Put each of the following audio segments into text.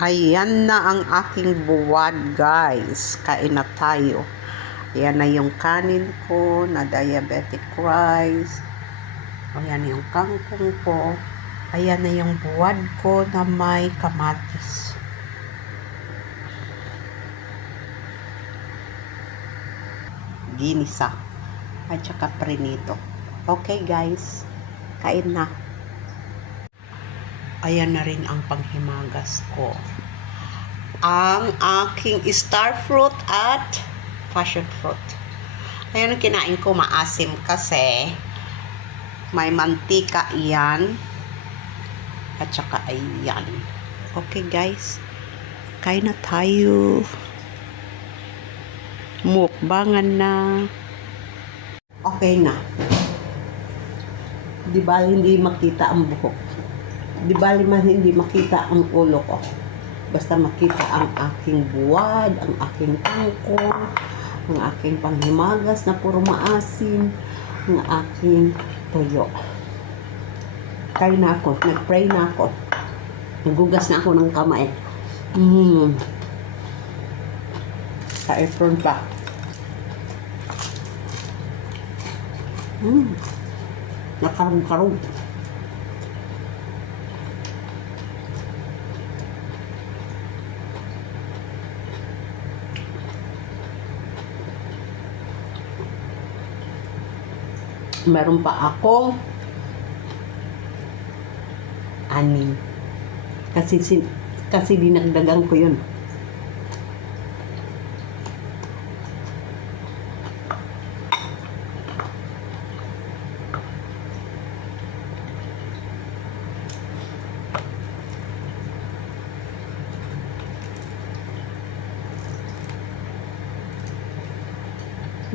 Ayan na ang aking buwad, guys. Kain na tayo. Ayan na yung kanin ko na diabetic rice. Ayan yung kangkong ko. Ayan na yung buwad ko na may kamatis. Ginisa. At saka prinito. Okay, guys. Kain na. Ayan na rin ang panghimagas ko. Ang aking star fruit at passion fruit. Ayan ang kinain ko, maasim kasi may mantika yan. At saka ayan. Okay, guys. Kain na tayo. Mukbangan na. Okay na. Di ba hindi makita ang buhok? Di ba hindi makita ang ulo ko? Basta makita ang aking buwad, ang aking tangkong, ang aking panghimagas na puro maasim, ang aking tuyo. Kain na ako, nag-pray na ako. Nagugas na ako ng kamay. Ka-efron pa. Nakarong-karong. Meron pa akong anim. Kasi dinagdagan ko yun.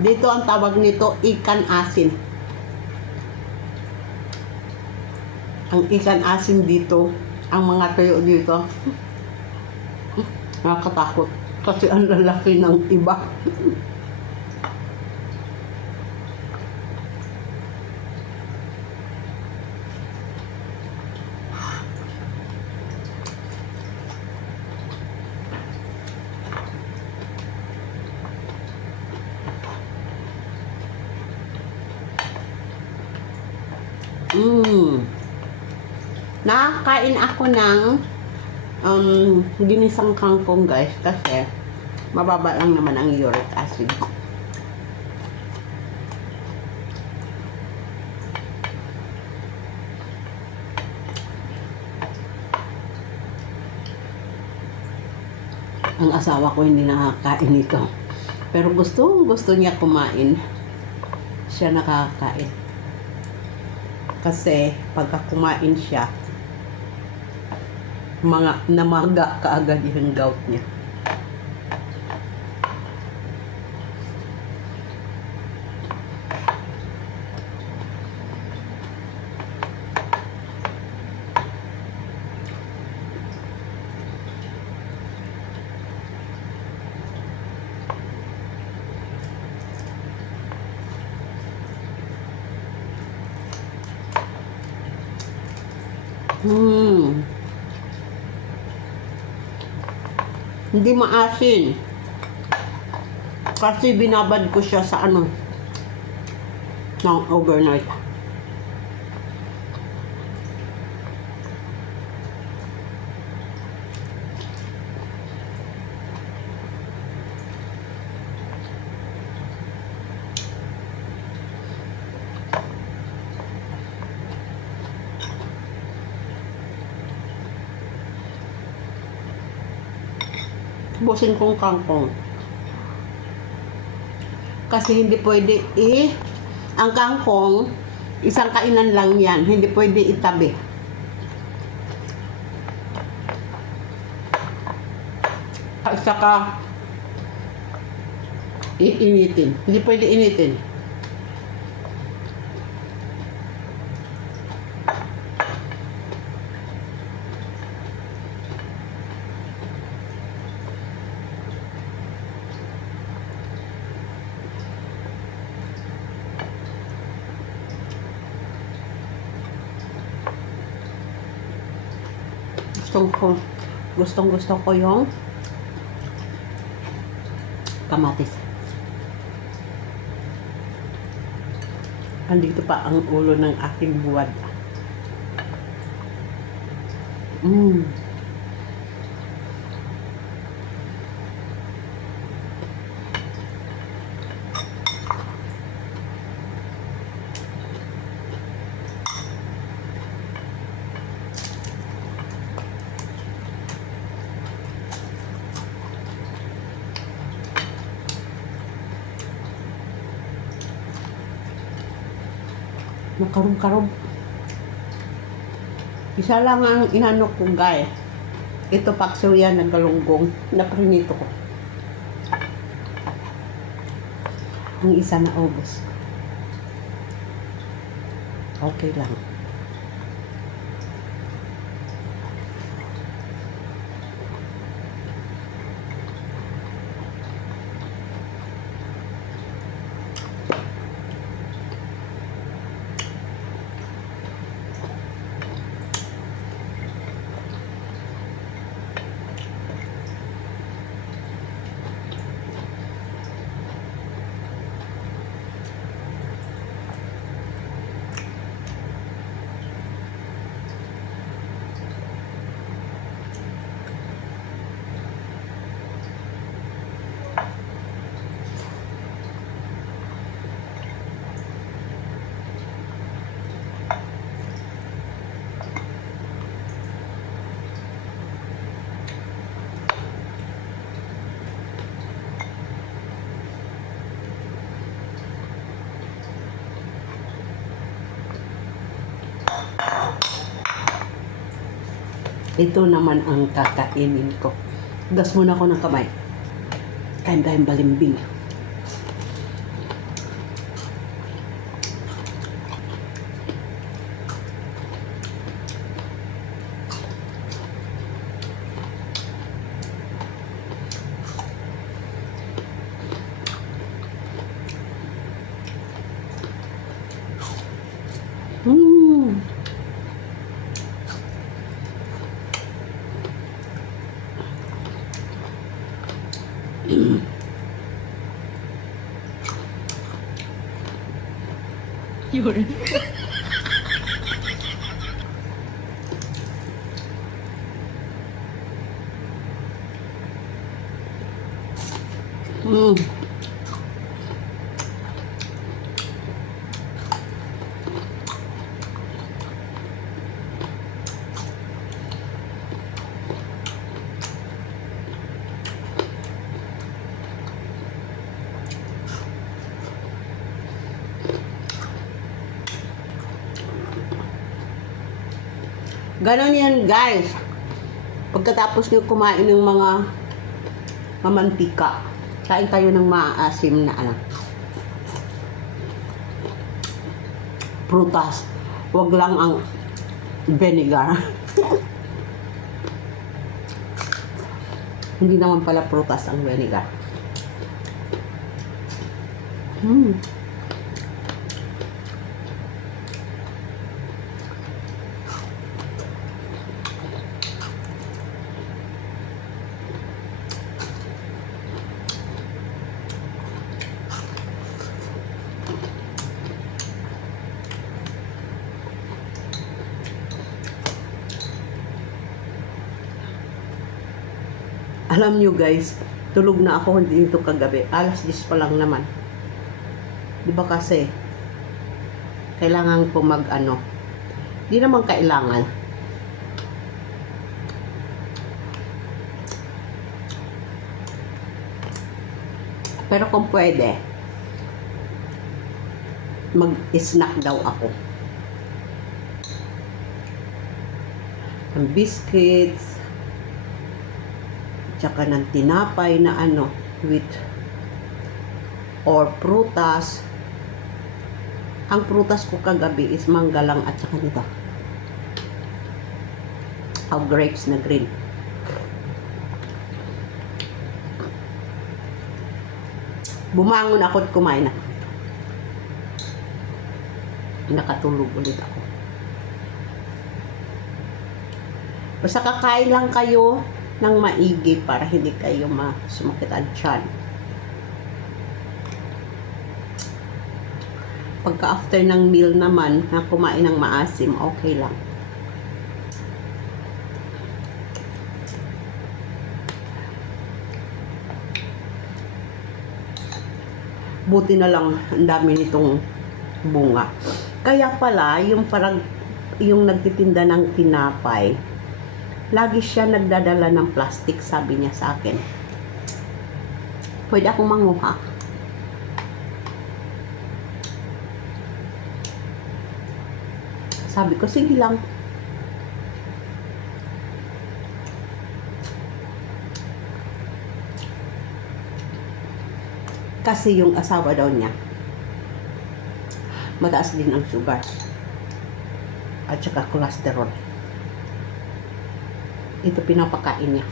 Dito ang tawag nito ikan asin. Ang ikan asin dito, ang mga tuyo dito, nakakatakot kasi ang lalaki ng iba. Nakakain ako ng ginisang kangkong, guys, kasi mababa lang naman ang uric acid. Ang asawa ko hindi nakakain nito, pero gusto niya kumain. Siya nakakain kasi pagka kumain siya, namaga kaagad yung gout niya. Hindi maasin. Kasi binabad ko siya sa ng overnight. Busin kong kangkong. Kasi hindi pwede ang kangkong, isang kainan lang yan. Hindi pwede itabi. At saka iinitin. Hindi pwede initin. Gusto ko Gustong gusto ko yung kamatis. Andito pa ang ulo ng aking buwad. Makarum-karum. Isa lang ang inanok ko, guys. Ito paksiw yan ng galunggong. Naprinito ko. Ang isa na ubos. Okay lang. Ito naman ang kakainin ko. Das muna ako ng kamay. Kain tayong balimbing. Yun. Ganon yan, guys. Pagkatapos nyo kumain ng mga mamantika, kain kayo ng maasim na prutas. Huwag lang ang vinegar. Hindi naman pala prutas ang vinegar. Alam nyo guys, tulog na ako dito kagabi. Alas 10 pa lang naman. Di ba kasi, kailangan ko di naman kailangan. Pero kung pwede, mag-snack daw ako. Ng biscuits, tsaka ng tinapay na with or prutas. Ang prutas ko kagabi is mangga lang at saka nito. Grapes na green. Bumangon ako at kumain na. Nakatulog ulit ako. Basta kakain lang kayo, ng maigi para hindi kayo sumakit ang tiyan. Pagka after ng meal naman, na kumain ng maasim, okay lang. Buti na lang ang dami nitong bunga. Kaya pala, yung parang yung nagtitinda ng tinapay, lagi siya nagdadala ng plastic, sabi niya sa akin. Pwede akong manguha. Sabi ko, sige lang. Kasi yung asawa daw niya, mataas din ang sugar at saka cholesterol. Ito pinapakain niya.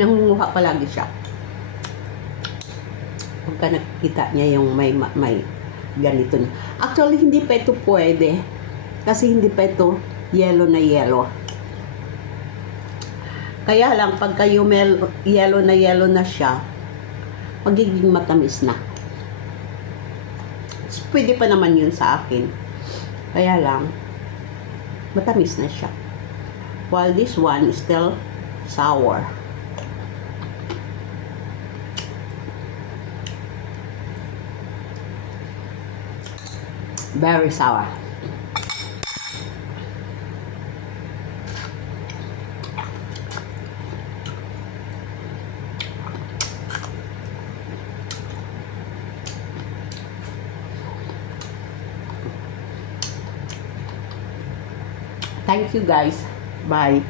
Nangunguha palagi siya. Pagka nakikita niya yung may ganito niya. Actually, hindi pa ito pwede. Kasi hindi pa ito yellow na yellow. Kaya lang, pagka yung yellow na siya, magiging matamis na. So, pwede pa naman yun sa akin. Kaya lang, matamis na siya. While this one is still sour. Very sour. Thank you guys. Bye.